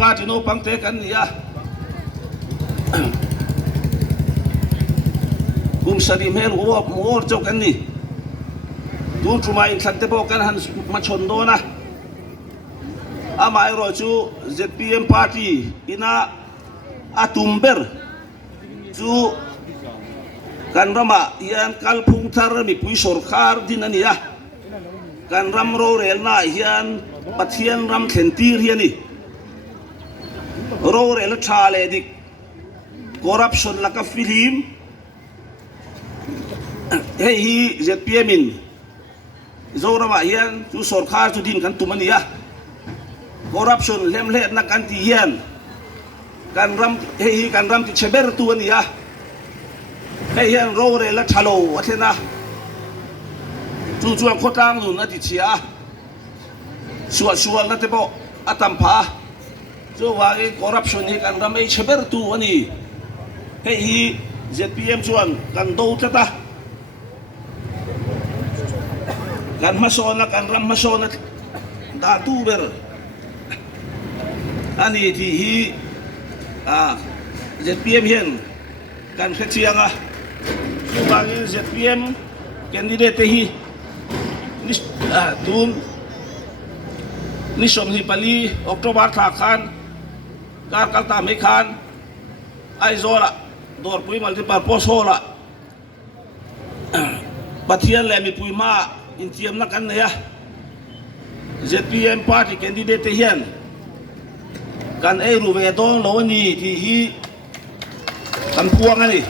ป้าจิโนปังเตกันเนี่ยกุมสริมเฮลหัวมัวเจ้ากันนี่ดูจุมาอินสันเตบอกกันหันมาชนโดนะอามาไอรอจู ZPM Party อินาอาตุมเบอร์จูกันรำมายันคัลพุงทาร์มีปุยสอร์คาร์ดินันเนี่ยกันรำโรเรลน่ายันปัทยันรำเข็นตีเรียนี่โรเรลชาเลดิกคอร์รัปชันลักฟิลิมเฮ้ย ZPM มินโจรมายันจูสอร์คาร์จูดินกันตุมันเนี่ยคอร์รัปชันเล่มเล่นักกันที่ยันกันรำเฮ้ยกันรำที่เชเบอร์ตัวเนี่ยเฮ้ยยันโรเรลชาโลวัฒนะจู่ๆโคตรางนู่นนั่นที่เชียชัวนั่นเตบอกอัตมพาจู่ว่าไอ้คอร์รัปชันนี่กันรำไอ้เชเบอร์ตัวนี่เฮ้ย ZPM ชวนกันดูเถอะกันมาโซนกันรำมาโซนดาตูเบอร์อันนี้ที่ZPM เห็นกันเชียงอ่ะจู่ว่าไอ้ ZPM แคนดิเดตที่tuh ni somhi pali Oktober thakan kar kalta mekhan ai zora dor pui malti par posola pathian le mi pui ma intiam na kan ya ZPM party candidate hian kan ei ru ve dong lo ni ti hi kan puang ani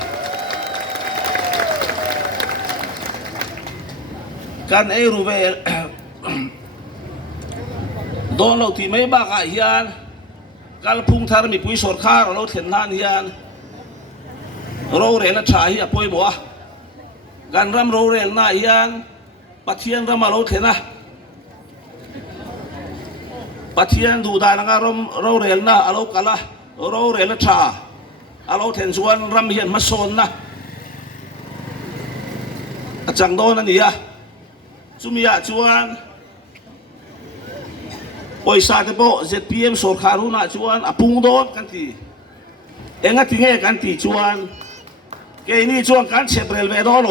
กันไอ้รูเวลโดนเราที่ไม่บ้ากันเฮียนการพุ่งทารมีปุยสอดข้าเราเห็นนั่นเฮียนเราเรียนชาเฮียป่วยบัวการรำเราเรียนน่าเฮียนปัจเจียนรำมาเราเห็นนะปัจเจียนดูดานังเราเรียนน่าเรากันละเราเรียนชาเราเห็นส่วนรำเฮียนมาโซนนะจังโดนนั่นนี่อะจุมีอาจวนโอยซาเตโป ZPM สอร์คารุนาจวนอพุงโดนกันทีเอ็งก็ทิ้งให้กันทีจวนเกนี่จวนกันเชเปรลเวดอโล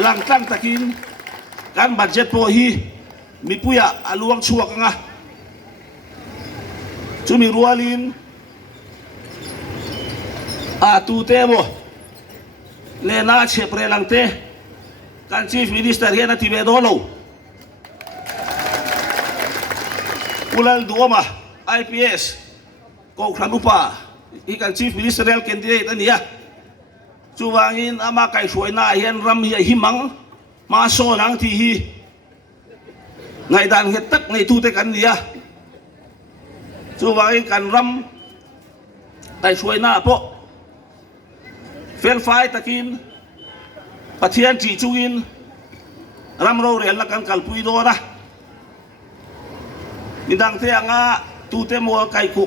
หลังตั้งตะกินกันบัตเจ็ตโปฮีมีปุยอาลวงชัวกันอ่ะจุมีรัวลินตูเตโบเลน่าเชเปรลังเตกัน Chief Minister here na Tibedolo ulal duoma IPS ko kranupa ikan Chief Ministerial candidate ania chuwangin ama kai suai na hian ram hi himang ma so nang thi hi ngai dan het tak ngai tu te kan nia chuwangin kan ram kai suai na po fel fai takinปัจเจียนจีจุกินรำเราเรียนละกันกัลปุยโดนะมีดังเทียงตูเตมัวไก่กุ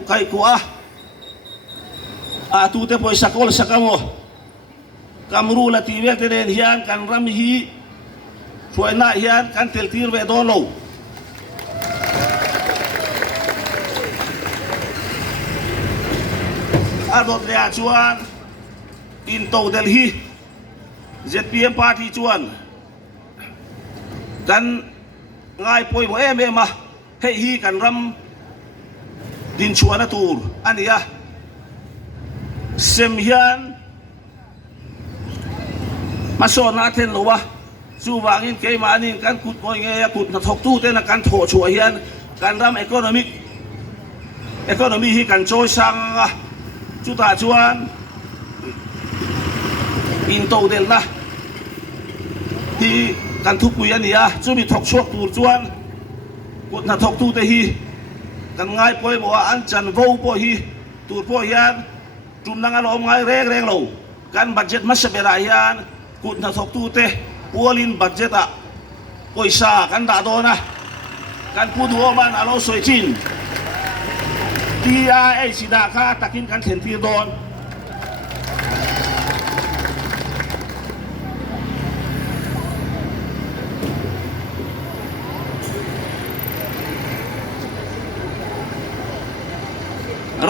ตูเตปอยสักอลสักมัวกำรูละทีเวลเตเดนเฮียนกันรำฮีช่วยหน้าเฮียนกันเตลตีร์เวดอโลดดเรียชวนอินโตเดลฮี ZPM party จวนกันง่ายป่วยบ่เอ็มมาให้ฮีกันรำดินชวนตูรอันนี้เซมเฮียนมาสอนนาเทนหรอวะสู้วางินเกยมานี่กันขุดงอยเงี้ยขุดถกตู้เต้นกันโถช่วยเฮียนกันรำเอคโนมิฮีกันโจยสังจุตาชวนอินโตเดลนะที่กันทุกปุยอันนี้จู่มีถกชวกตูจวนกดนัทกตูเตฮีกันง่ายป่วยบอกว่าอันจันโวป่วยตูป่วยยันจุ่มนังอารมณ์ง่ายแรงเรากันบัตเจ็ตมัสเบรายยันกดนัทกตูเตปัวลินบัตเจ็ตป่วยซากันด่าโดนะกันพูดหัวมันอารมณ์สวยจริงที่ไอสิดาค่าตะกินกันเห็นที่โดน ก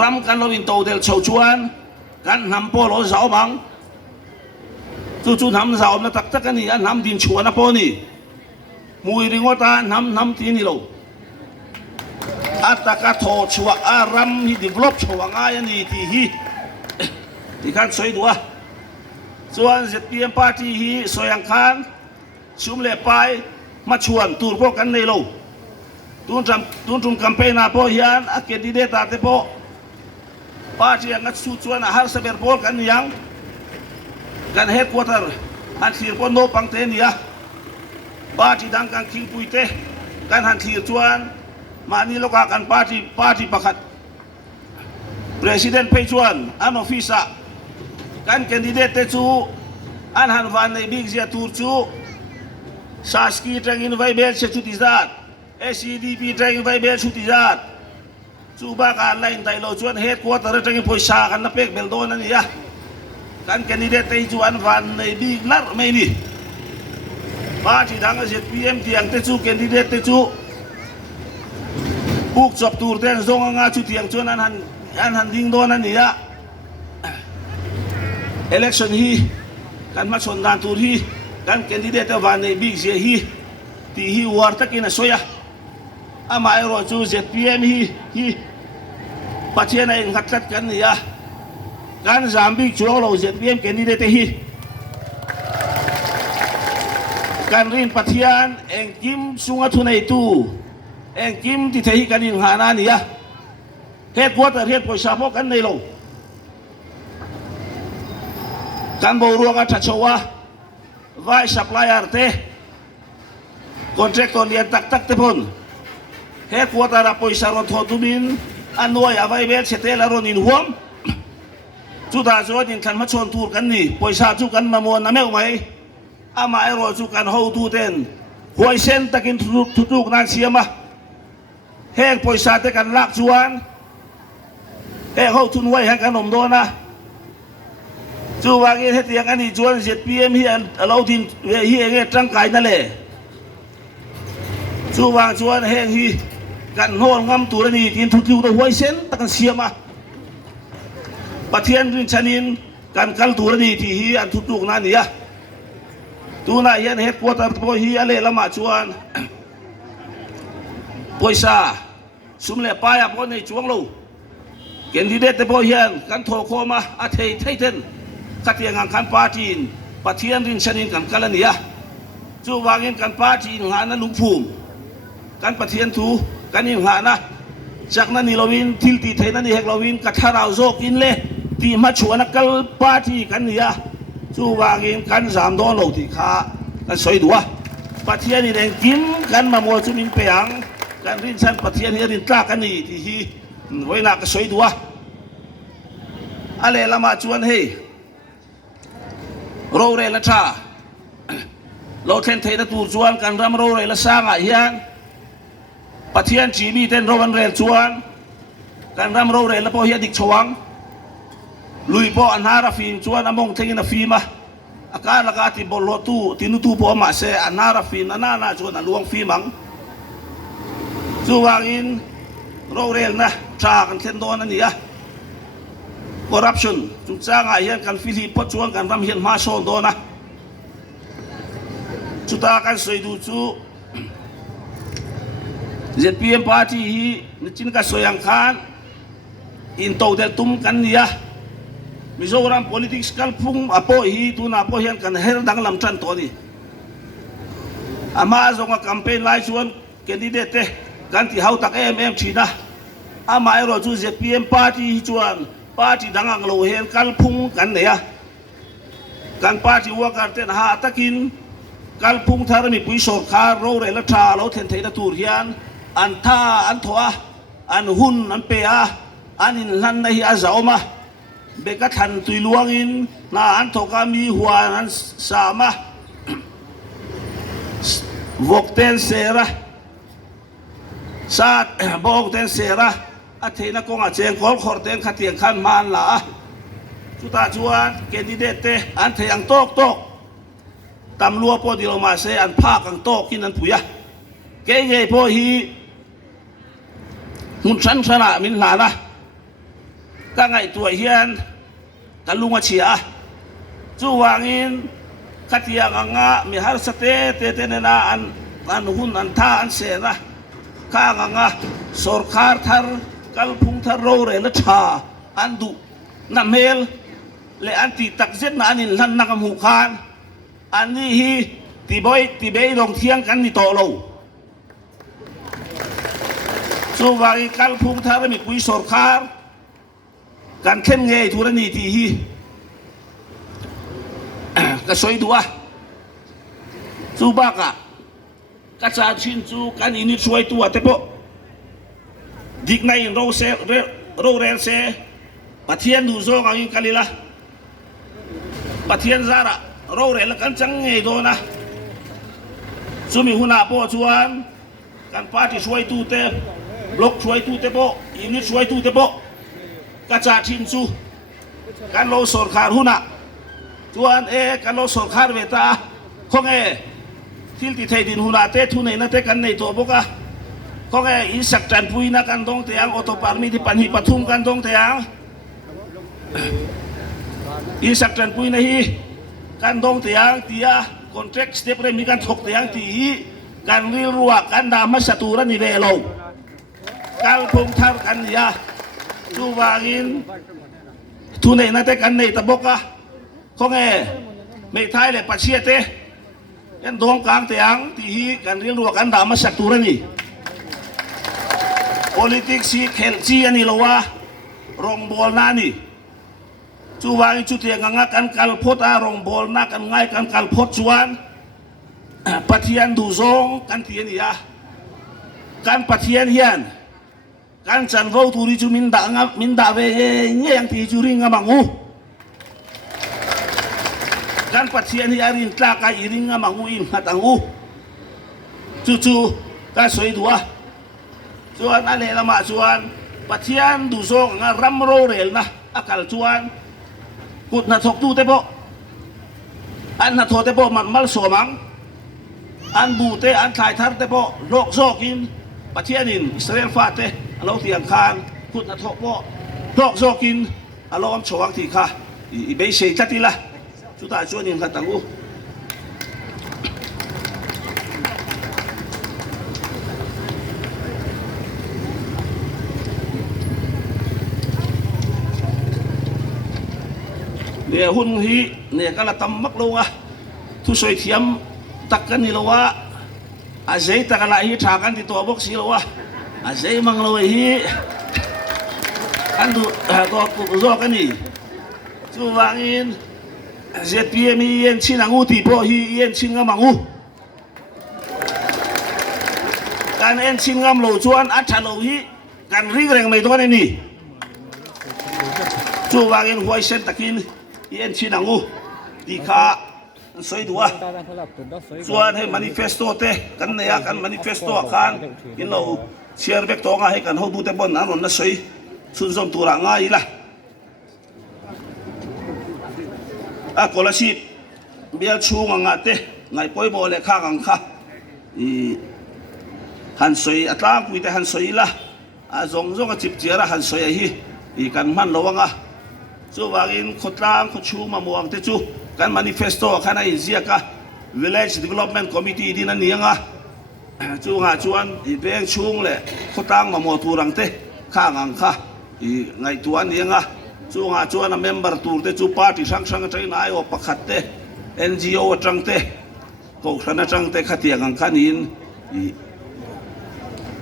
รำกันเราวินโตเดลชาวชวนกันนำโปโลสาวบังจู่ๆนำสาวมาตักตะกันนี่นำดินชวนนะโปนี่มวยริงวตานำทีนี่เราอัตกะโถชัวอารำฮิดีวลบชัวง่ายนี่ที่ฮีที่การสวยตัวส่วนเจ็ดเปียมปาร์ตี้ฮีสวยอังคารชุมเล่ไปมาชวนตูร์พวกกันในเราตุนจุ่มแคมเปญนะพอเฮียนอาเกดีเดตาเตพอปาร์ตี้yang ngacuชวนอาหารเสบียงพอกันยังกันเฮดควอเตอร์หันทีร์พอโนปังเตนี่ยปาร์ตี้ดังกันคิงปุยเตกันหันทีร์ชวนมานี่โลกากันปาร์ตี้ประคัดประธานไปชวนอันออฟฟิศกันแคนดิเดตเตจูอันหันวันในบิ๊กเซียตูร์จูซาสกีทางอินไวเบลเชตุติซาดSCDPทางอินไวเบลชุติซาดจูบาการไล่ไต่เราชวนเฮดควอเตอร์ทางอินโพชากันนับเป็กเบลโดนั่นนี่ยกันแคนดิเดตเตจูอันวันในบิ๊กลัดไม่นี่ปาร์ตี้ดังเจ็ดพีเอ็มที่ยังเตจูแคนดิเดตเตจูบุกจับตูร์เต้นส่งงาชุดที่ยังชวนอันหันดิ้งโดนั่นนี่ยelection hi kan ma chon dan tur hi kan candidate van nei big je hi ti hi war takin soya ama ero chu ZPM hi patiana in khatlat kan ya kan zambik chu lo ZPM candidate hi kan rin patian eng kim sunga thunai tu eng kim ti thei kan in hana ni ya headquarter head poisa po kan nei lo kan bawa kan cacawa, vai supplier teh, kontraktor lian tak tepon, headquarter apa isaron thotumin, anway avai bel setel aron in huam, sudah in kan macon tur kan ni, poisa tu kan mamuan nameu mai, ama ero tu kan hau tu ten, huai sen takin tutuk nan siapa, hek poisa teh kan lak juan, hek hau tun huai kan om dona. Chú vang cái hết tiếng anh đi chuan diệt PM hiện lâu tin về hiện cái trăng cáiนั่นแหละchú vang chuan hẹn hiกันโหงงำตัวนี่กินทุกตัวหัวเส้นตะกันเสียมาปะเทียนรินชนินกันกัลตัวนี่ที่hiอันทุกนั่นนี่อะตัวน่ะเห็นเฮ็ดควอเตอร์ตัวhiอะไรละมาชวนปอยซาสุมเล่ปายะพอในช่วงลูแคนดิเดตแต่พอเห็นกันโทรเข้ามาอาเทยไทเทนขัดแย้งกันปาร์ตี้ปะเทียนรินชนินกันกัลนี่อะจู่วางเงินกันปาร์ตี้งานนั้นลุงภูมิกันปะเทียนทูกันนี่งานนะจากนั้นนี่เราวินทิลตีไทยนั้นนี่เฮกเราวินกัทาราวโซกินเล่ที่มาชวนนักกัลปาร์ตี้กันนี่อะจู่วางเงินกัน3 ดอลลาร์ที่ขากันสวยดัวปะเทียนนี่แดงกินกันมามัวจุมินเปียงกันรินชันปะเทียนเฮรินตากันนี่ที่ฮีไว้หนักก็สวยดัวอะไรละมาชวนเฮโรเรลชาเราเทนเทนตูชวนกันรำโรเรลสร้างอะไรยันปะเทียนจีบีเทนโรวันเรลชวนกันรำโรเรลแล้วพอเฮียดิกชวังลุยพออันฮาราฟินชวนอมงเทงินฟีมาอาการละกาติบอลโลตูตินุตูพอมาเซอันฮาราฟินอันน่าชวนอันลวงฟีมังชวนอินโรเรลนะชากันเทนโดนนั่นนี่อะcorruption จุดสร้างอะไรกันฟิลิปปัจจุบันกันรำเฮียนมาโซนโดนะจุดตากันสวยดูจู ZPM party นี่จินกันสวยอังคารอินโตเดลตุมกันนี่ยมิโซรัม politics กันพุ่งอโปฮีตุนอโปเฮียนกันเฮรดังลำจันตัวนี้อามาส่งกับแคมเปญไล่ชวนแคนดิเดตกันที่เขาตักชีนะอามาเอรอจู ZPM party ชวนparty dangang lo hen kalpung kan ya kan party wa karten ha takin kalpung tharami pui sarkar ro re la tha lo then thei na tur hian an tha an thoa an hun an pe a anin lan na hi a zauma be ka than tui luangin na an thoka mi huan an sama vokten sera sat bokten seraอาเทนักกงอาเจงกอลขอร์เตนขัดเตียงขันมันละชุดตาชวนแคนดิเดตเตอันเทียงโตกตำรัวพอดีเรามาเซอันภาคอังโตกินอันผุยะเกย์พอฮีหุ่นชั้นชนะมินหลานะ ka ngai tua hian kan lunga chia chu wangin katia anga mi har sate te na an hun an tha an se na ka anga sarkar thar kalphung thar ro re na tha an du na mel le anti takzet na anin lan na kam hu khan ani hi ti bei dong thiang kan ni to lo so wai kalphung thar mi pui sarkar kan khen nge thu ra ni ti hi ka soi dua chu baka ka cha chin chu kan ini suai tua te po dik nai ro rel se pathian du zo ngang kalila pathian zara ro rel kan chang nge do na chu mi huna po chuan kan party suai tu te blok suai tu te po ini suai tu te po ka cha chin chu kan lo sarkar huna chuan kan lo sarkar ve ta khong thil ti thei din huna te thu nei na te kan nei to boka khong in sak tran pui na kan dong te ang auto parmi ti pan hi pathum kan dong te ang in sak tran pui na hi kan dong te ang tia contract step re mi kan thok te ang ti hi kan ril ruwa kan da ma satura ni ve lo kal phung thar kan ya chu wangin thu nei na te kan nei ta boka khong me thai le pachia te yan dong kang tiang ti hi kan ril ruwa kan da ma satura ni politics si khel chi ani lowa rong bol na ni chu wangin chu tiang nga kan kal phot a rong bol na kan ngai kan kal phot chuan pathian du zong kan tian ya kan pathian hian kan chan vo tu ri chu min da ve nge yang ti chu ring nga mangu kan pathian hi arin tla ka iring nga mangu in hatangu chu ka soi dua chuan ale lama chuan pathian du zong nga ram ro rel na akal chuan kut na thok tu te po an na tho te po man mal somang an bu te an thai thar te po lok zokin pathianin Israel fa te alo tiang khan kut na thok po lok zokin alo am chawang ti kha i be sei tatila chu ta chuan in khatangu ne hun hi ne kala tam mak lo wa thu soi thiam tak kan ni lo wa a zai ta kala hi tha kan ti to bok si lo wa a zai mang lo hi an du ko ku zo kan ni chu wangin ZPM yen chin angu ti po hi yen chin nga mangu kan en chin ngam lo chuan a tha lo hi kan ring reng mai to ni chu wangin huai sen takin yen chin angu ti kha soi dua chuan he manifesto te kan ne ya kan manifesto khan in lo share back to nga he kan ho du te bon an na soi sun som tura nga ila a scholarship bial chung nga te ngai poi bo le kha gang kha i han soi atlang pui te han soi la a zong zong a chip chiara han soi hi i kan man lo nga chu wangin khotlang khochu ma muang te chu kan manifesto khana in ziaka village development committee din ani nga chu nga chuan i beng chung le khotang ma mo turang te kha ngang kha i ngai tuan ni nga chu nga chuan a member tur te chu party sang train ai o pakhat te NGO atang te ko khana tang te khatiang ang khanin i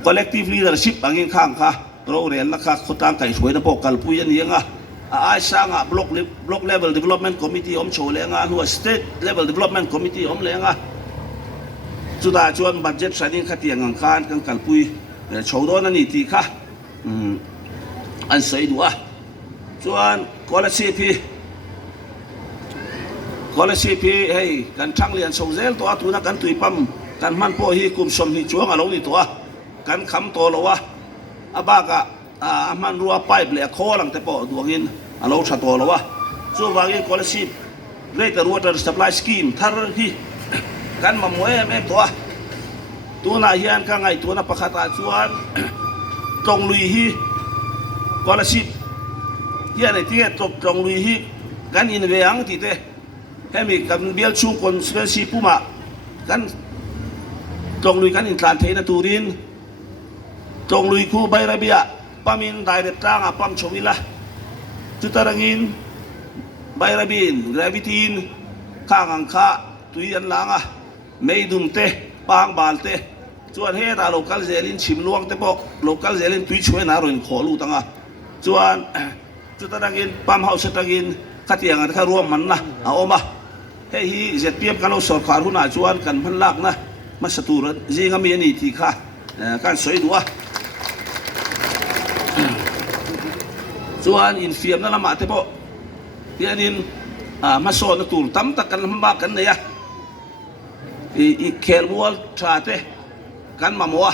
collective leadership angin khang kha ro rel na kha khotang kai suai na po kalpui ani nga ai sanga block level development committee om chole nga nu state level development committee om le nga chu da chuan budget sanin khatiang ang khan kan kalpui chodon ani ti kha an sei dua chuan scholarship hey kan thang lian so zel to atuna kan tuipam kan man po hi kum som hi chuang alo ni to kan kham to lo wa abaka man ruwa pipe le kho lang te po duangin alo tha to lo wa chu wangin scholarship greater water supply scheme thar hi kan ma moe em to tuna hian ka ngai tuna pakhata chuan tong lui hi scholarship ฮียในที่ตบตรงลุยฮีกันอินเวียงที่เตะให้มีกันเบียลชุ่งคนเสือชีปุมากันตรงลุยกันอินทรานเทนตูรินตรงลุยคู่ใบระเบียปามินได้เด็ดจ้างปั๊มชวิละจุดตรังอินใบระบินกราวิตีนข้างอังคาตุยอันลางไม่ดุมเตะปางบาลเตะส่วนเฮตาโลกัลเซลินชิมลวงเตะบอกโลกัลเซลินตุยช่วยนารุนขอลูตังส่วนจุดตรังอินปั๊มเฮาส์ตรังอินขัดยังกันข้ารวมมันนะเอามาเฮ้ยเจ็ดเปียบกันเราสอดขารุ่นอาจวนกันพันลักนะมาสตูรจีงามีนี่ที่ค่ะการสวยดัวส่วนอินเฟียมนั่นละมาเตะบอกที่อันนี้มาสอนตูรตั้มตะกันลำบากกันเนี่ยอีเคลวัวชาเตกันมามัว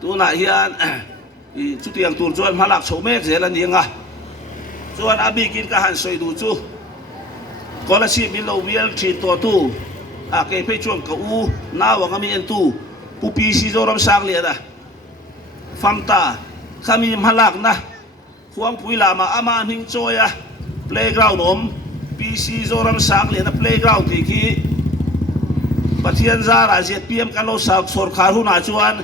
ตัวไหนเฮียนจุดยังตูรส่วนมาลักโฉมเมฆเสร็จแล้วนี่ไงส่วนอาบีกินกะหันสวยดูจูก็ละชีมิโลเวียลชีตัวตู้เกยไปช่วงกับน้าวังมีเอ็นตู้ผู้ปีซีโจรำสังเลียนะฟัมตาขามีมาลักนะควงปุ๋ยลามาอามาหิงโจยเพลย์กราวน์นมปีซีโจรำสังเลียนะเพลย์กราวน์ที่กี้ปะเทียนซาราเจียเปียมกันเราสักสอดขารุ่นอาจวน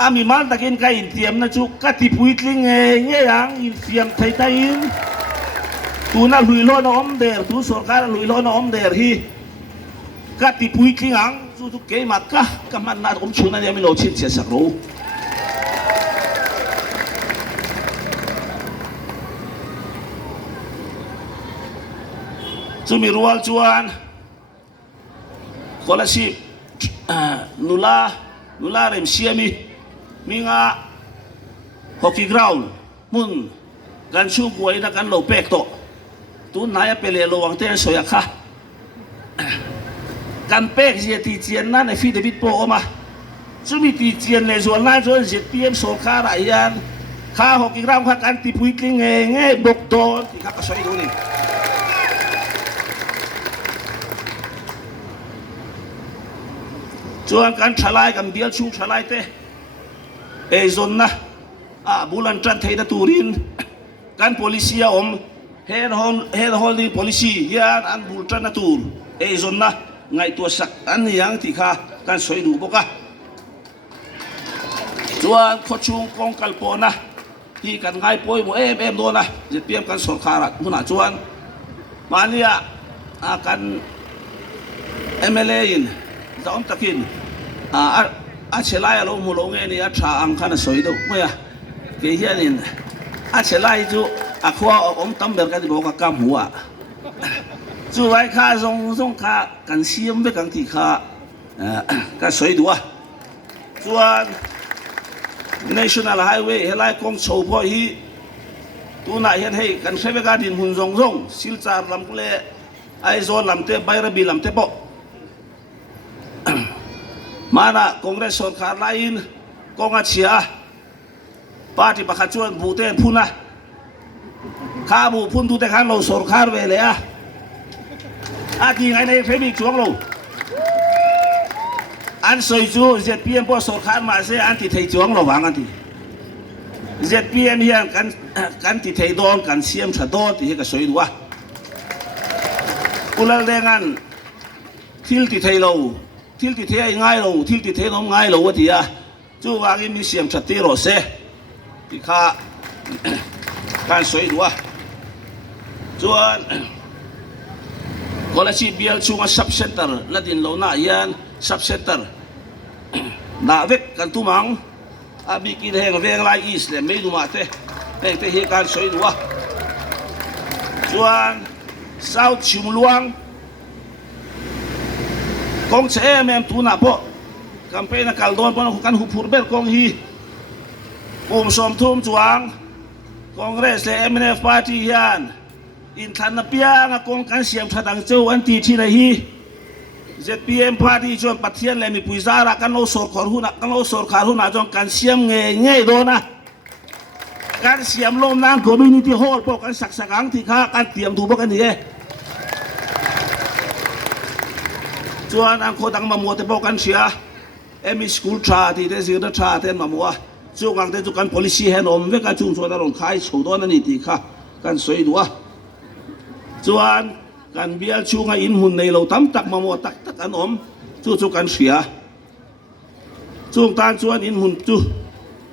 อามีมันตะกินกันอินเทียมนะจุกัดที่ปุ๋ยทิ้งเงี้ยยังอินเทียมไทยไทยตัวน่าลุยล้อนอมเดอร์ตัวสอดขาลุยล้อนอมเดอร์ฮีกัดที่ปุ๋ยทิ้งอังจุดเกยมักกะกำมันน่าอมชุนนั่นยังไม่รู้ชิดเสียสักรู้จุมีรัวจวนคนละชีพนุลาเรมเชียมีงาฮอกกี้กราวน์มุนกันชูกวยนักกันโลเปกโตตัวนายเป็นเลโลวังเตนสอยค่ะกันเปกเสียตีเจียนนั่นในฟีเดวิดโปอมาจุมีตีเจียนในส่วนนั้นส่วนเสียเตรียมโซคาไรยันข้าฮอกกี้กราวน์ข้ากันตีพุยกลิงเงี้ยบกโตที่ข้าก็สอยดูนี่ส่วนการฉลายกันเบียลชูฉลายเตะซนนะบุลันจันเทนตูรินกันpolisi head holding policy yan an bulta na tur zon na ngai tua sak an yang ti kha kan soi du boka chuan khochung kong kalpona hi kan ngai poi mo em do na je piam kan sarkar huna chuan mania kan MLA in zaon takin chelai alo mulo nge ni tha ang khana soi do moya ke hianin chelai chu khwa om tam ber ka di boka kam huwa chu wai kha zong kha kan siam be kan ti kha ka soi du chuan national highway helai kong chho pho hi tu na hian hei kan sebe ka din hun zong silchar lam le ai zo lam te baira bi lam te po mana kongres sarkar lain kong achia party pakhat chuan buten phuna kha bu phun tu te khan lo sarkar ve le ti ngai nei phemi chuang lo an soi chu ZPM po sarkar ma se an ti thei chuang lo wang an ti ZPM hian kan ti thei don kan siam tha don ti ka soi duwa ulal dengan thil ti thei lo thil ti thei ngai lo thil ti thei nom ngai lo wa ti chu wangi mi siam tha ti ro se ti kha kan soi duwa chuan college bial chunga sub center ladin lo na yan sub center na vek kan tumang abi ki heng veng lai is le me du ma te he kan soi duwa chuan south chimluang kong che em tu na po campaign na kaldon po kan hupurber kong hi som thum chuang congress le MNF party yan in than na pia nga kong kan siam thadang cheu an ti thi na hi ZPM party chuan pathian le mi puizara kan lo sor khor huna jong kan siam nge do na kan siam lom nang community hall po kan saksagang ti kha kan tiam du bo kan ni chuan ang khodang mamuwa te po kan sia emi school tra ti te zir da tra ten mamuwa chu gang te chu kan policy hen om ve ka chung chuan ron khai chho don ani ti kha กันสวยดัวจวนกันเบียชูงอินหุ่นในเราทำตักมาโมตักตักอันอมจู่กันเสียช่วงตาจวนอินหุ่นจู่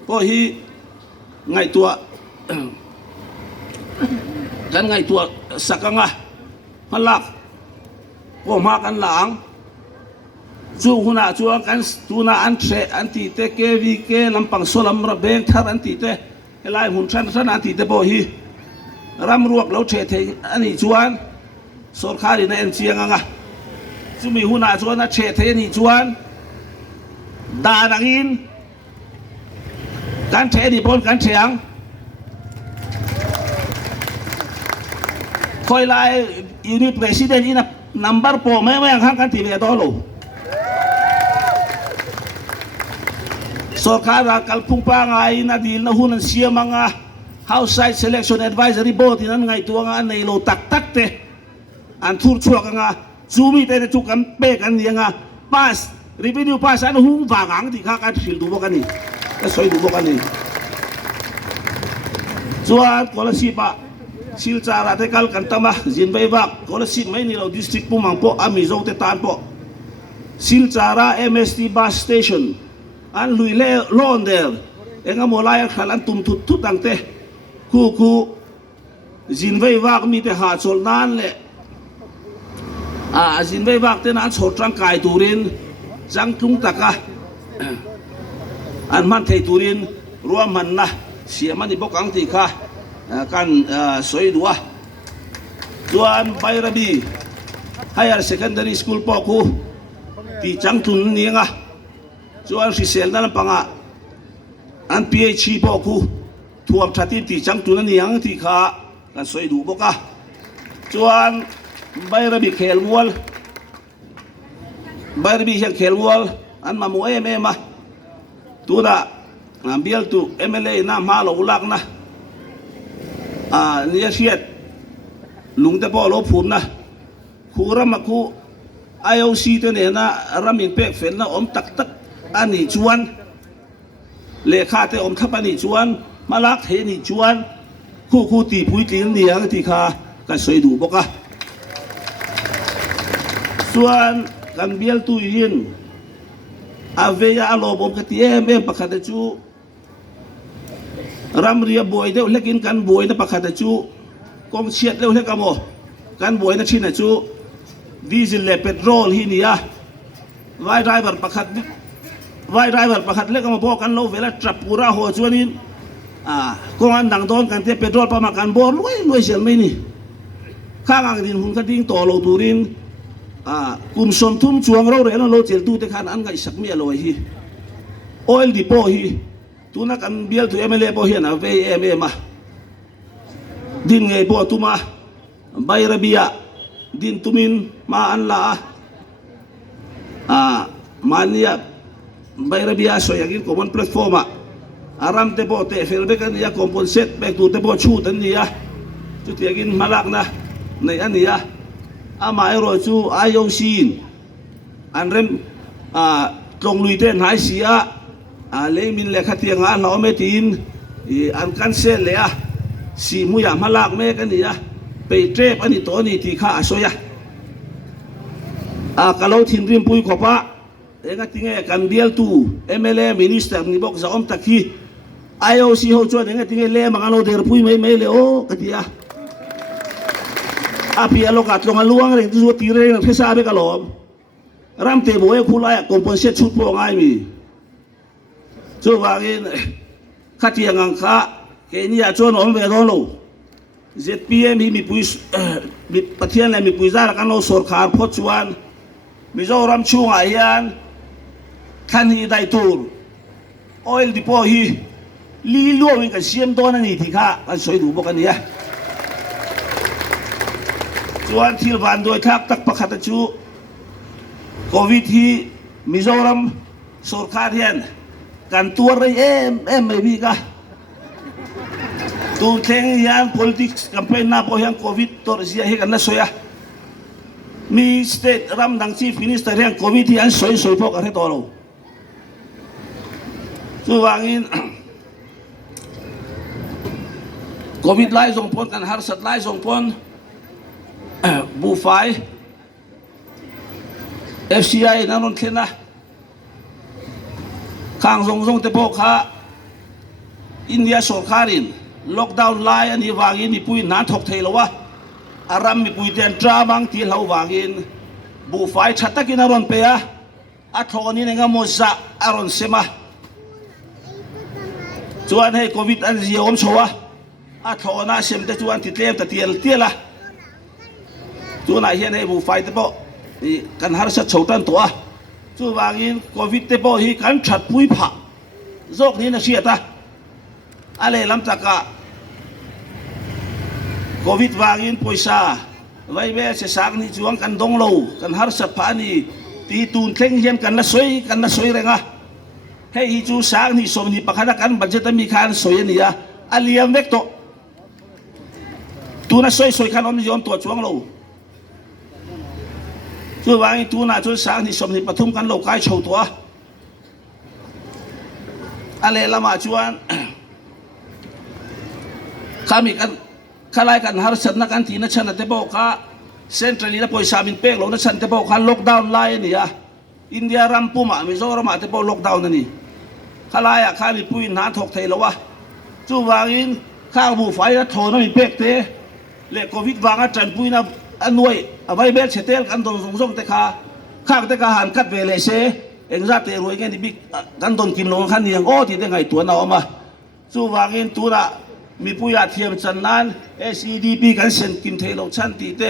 พอฮีไงตัวกันไงตัวสักงะพลักก็มากันหลังจู่หุ่นจู่กันจู่น่าอันเชอันตีเตเกวีเกลำปังโซลัมระเบงทารันตีเตไล่หุ่นชันอันตีเตพอฮีรำรวกเราเชเทอันนี้จวนสอดขาดีในเอ็นเชียงอ่ะจู่มีหุ่นจวนนะเชเทนี่จวนดาดังอินการเชดีปนการเชียงคอยไล่ยูนิประธานนี่นะนัมเบอร์โปรไม่ยังห่างกันที่เบตอโลสอดขาดกัลปุ่งปังไงนะดีนะหุ่นเสียมังอ่ะ House Selection Advisory Board ที่นั่นไงตัวงานในโลตักเตอันทุรชัวกันงาซูมีแต่จุกันเป๊กันยังงา pass revenue pass อันหุ่นวางที่ข้ากันสิลดูบอกกันนี่ก็สวยดูบอกกันนี่ส่วนคนละสิบะสิลจาระเทกัลกันตามะจินไปบักคนละสิบไม่นี่เรา district ปุ่มังโปอามิโซเตตานโปสิลจาระ MST bus station อันลุยเล่ลอนเดลเอ็งก็โมลายขันอันตุ่มทุดตั้งเตคู่จินไปบักมีแต่หาโซลนั่นแหละจินไปบักเตนั้นโสดร่างกายตูรินจังทุ่งตะกะอันมันเทตูรินรวมมันนะเสียมันอีบกังตีค่ะกันสวยดัวส่วนไประบี Higher Secondary School ปอกูที่จังทุนนี่ไงส่วนสิเซลนั่นปังอัน PhD ปอกูทวมชาติที่จังทุนนี่ยังที่ค่ะกันสวยดูบอกะส่วนไประบีเคลวัลไประบียังเคลวัลอันมาโมเอเมมาตัวน่ะเบียลตัว MLA น้ามาหลงลักนะนี่เชียดลุงแต่พอลบฝุ่นนะคูรำมาคู IOC ตัวเนี่ยนะรำอินเป็กเฟนนะอมตักอันนี้ชวนเลขาแต่อมทับอันนี้ชวนมาลักเฮนี่ชวนคู่ตีปุ้ยตีนเดียงที่ข้าก็สวยดูบอกะส่วนกันเบียลตุยินอาเวียอาโลบอมกติเอ็มปะขัดจูรำเรียบวยเดียวเล็กินกันบวยนะปะขัดจูกองเชียดเร็วเล็กกันโมกันบวยนะชินจูดีเซลเลเปโตรลฮินียะไวไดรเวอร์ปะขัดเล็กกันมาบอกกันโลเวลาทรัพย์ปูราหัวจวนินกองอันดังโดนกันเทเปโตรลประมากันบอลรวยเสียไม่นี่ข้างอ่างดินหุ่นกระดิ่งต่อโลตูรินกุมสมทุ่มจวงเราเรียนเราเจลตูแต่ขันอันกันสักเมียลอยฮีออยล์ดิโปฮีตัวนักอันเบียลตัวMLAโปฮีนะเวเมาดินไงโปตุมาใบระเบียดินตุมินมาอันละมาเนี่ยใบระเบียสวยอย่างนี้ก็มันแพลตฟอร์มอารามเตโปเตเฟลเบกันเนี่ยคอมโพสิตเบกตัวเตโปชูตันเนี่ยจุดอย่างนี้มาลักนะในอันนี้มาไอโรจูIOCอันเริ่มตรงลุยเต้นหายเสียเลยมินเล็กขัดยังเราไม่ตีนอันกันเซลเลยสีมุยมาลากเมกันนี่ไปเทรปอันนี้ตัวนี้ที่ข้าสวยกะเราทิ้งริมปุยขบะเองก็ทิ้งกันเดียลตู MLA มินิสเตอร์นี่บอกจะอมตะกี้ IOC เขาชวนเองก็ทิ้งเล่มังเราเดือดปุยไม่เลยโอ้กะที่api alokat longa luang reng tu tire reng phesa be kalom ram te boy khulai compensate chut po ngai mi chu wangin khatiang ang kha ke ni a chon om ve don lo ZPM hi mi puis mi pathian la mi puizar kan lo sarkar phot chuan Mizoram chunga hian khan hi dai tur oil dipo hi li luang kan siam don ani thi kha kan soi du bok aniส่วนที่วันโดยทักตักประคัตจูโควิดที่มิโซรัมสอดคาเทียนกันตัวไรไม่มีกะตัวเทงยัน politics campaign น่าพอยังโควิดตัวเสียให้กันนะสวยมีสเตทรัมดังชีฟินิสเตอร์ยังโควิดที่อันสวยพอกันให้ตัวเราส่วนวางอิน โควิดไล่ส่งผลกันหาสัตว์ไล่ส่งผลบูไฟ FCI นั่นนนเทนะข้างส่งเตปกฮะอินเดียสรคารินล็อกดาวน์ไล่อันนี้วางินนี่ปุยนานทกเทลวะอารามมีปุยเตียนตราบังที่เราวางินบูไฟชัดตะกินารอนเปียอัทอนี้เนี่ยงามซะอารอนเซมาจวนให้โควิดอันเดียวอมชัวอัทอน่าเซมแต่จวนติดเลี้ยมแต่เตียละจวนไอ้เหี้ยให้บูไฟเตปนี่กันหาสัตว์โฉตันตัวจวนวางินโควิดเตปฮีกันชัดปุยผ่าโรคนี้น่ะเสียตาอะไรลำตะกะโควิดวางินป่วยซาไว้เวสสักนี่จวงกันดงโลกันหาสัตว์ผานี่ตีตูนเข่งเยี่ยมกันละสวยเลยงะให้ฮิจูสักนี่สมนี่ปะคันกันบัจเจตมีการสวยนี่อะอาเลียมเวกโตตูน่ะสวยกันอมยอมตัวจวงโลช่วยวางินตูน่ะช่วยสักนี่สมนี่ปฐุมกันโลกายโชว์ตัวอะไรละมาจวนข้ามีกันข้าไล่กันหาสัตว์นักการที่นัชนันเตบอกข้าเซ็นทรัลนี่นะปอยสามินเปกเรานัชนันเตบอกข้าล็อกดาวน์ไล่นี่อะอินเดียรัมปุมามิโซรามาเตบอกล็อกดาวน์นี่ข้าไล่อะข้ามีปุยนานทกเทลวะจู่วางินข้าบูไฟแล้วโทนมีเปกเตะเล็กโควิดวางอาจารย์ปุยนะอันนวยเอาไว้เบสเตลกันโดนส่งแต่ข้าแต่ข้าหันกัดเวเลเซเองราเตรวยเงี้ยที่บิ๊กกันโดนกินลงขันยังโอ้ที่ได้ไงตัวน่าออกมาจู่วางินตัวน่ะมีผู้ยาเทียมจันนั้น SEDP กันเซนกินเทโลชันตีเต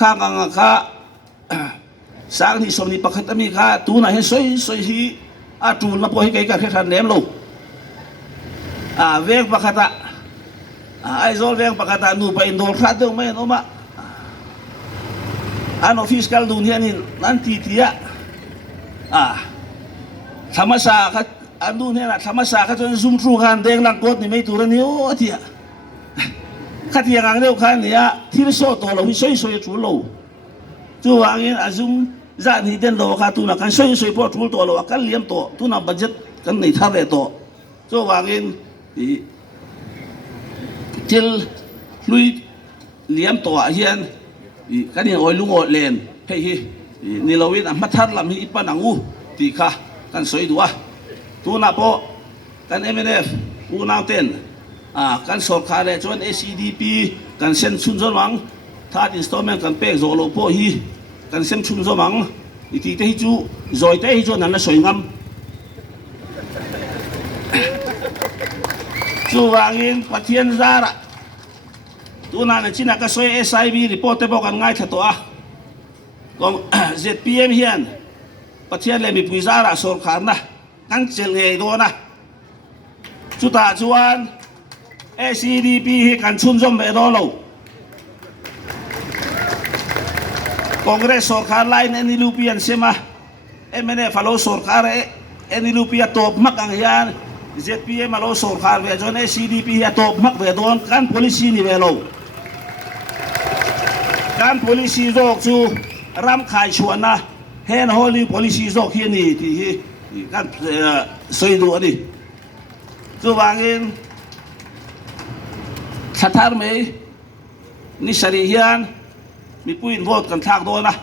ข้างกันข้าสร้างที่สมนิปะคัตมีข้าตัวน่ะให้สวยที่อาจูนมาพอให้ไกลกันแค่ทันแหลมโลเวงปะคัตไอ้โซลเวงปะคัตนูไปอินโดลคราดเดียวไม่เอามาอันออฟฟิศกันดูเนี่ยนี่นั่นทีเทียธรรมศาสตร์อันดูเนี่ยนะธรรมศาสตร์เขาจะซุ่มสู้กันเด้งหลังกดนี่ไม่ตัวนี้โอ้ที่ข้าที่ยังเดียวกันเนี่ยที่เราโซ่ตัวเราวิสวยจุลโลจู่ว่างี้อาจุมจานที่เด่นโลข้าตัวนักกันสวยพอจุลตัวเรากันเลี้ยงตัวตัวนับบัตเจ็ตกันในท่าเรือตัวจู่ว่างี้จิลลุยเลี้ยงตัวเฮียนกันนี่โอ้ยลุงโอเลนเฮ้ยนี่เราวินมัทธาร์ลำฮีปนังอูตีข้ากันสวยดูตัวนับพอกัน MNF อูนาวเต้นกันสอบขาเลยจน SEDP กันเซ็นชุนสมังท่าอินสตอลเมนต์กันเป๊กโซโลโพฮีกันเซ็นชุนสมังอีกทีเตะฮิจูจอยเตะฮิจูนั่นแหละสวยงามจู่วางินปะเทียนซาระตัวนั้นจีน่าก็สวย SIB รีพอร์ตเตบอกกันง่ายแค่ตัวก็ ZPM เฮียนปะเทียนเลยมีปุยซาระสอบขานะกันเจลเงยตัวนะจุดตาจวน SEDP กันชุนจอมเบดอลล์คอนเกรสสรไลน์เอนิลูปีอันเซมาMNFฟาโลสรการเอนิลูปีอัตบมักอังยาน ZPM มาโลสรการเวจอน SEDP อัตบมักเวดอนกัน policy นี่เวโลกัน policy โจกจูรำขายชวนนะเฮนโฮลี policy โจกเฮียนี่ที่กันสวยดูนี่จู่วางินสถานไม่นิสริยันมีผู้อินโวดกันทากโดนนะ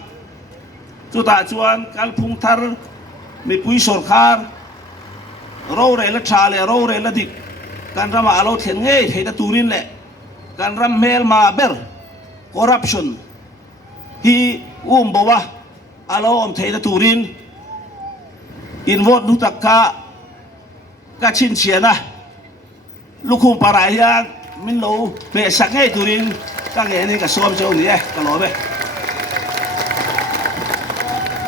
จู่ตาจวนการพุ่งทาร์มีผู้สรคาร์เราเรลชาเลเราเรลดิกการรำมาเราเห็นไงเห็นตูรินแหละการรำเมลมาเบอร์คอร์รัปชันฮีบอกว่าเราอมเห็นตูรินอินโวดนุตักกะก็ชินเชียนะลูกคุมปารายามินโลเบสักให้ตูรินก็เงี้ยนี่ก็ซ้อมเจ้านี่ก็รอไป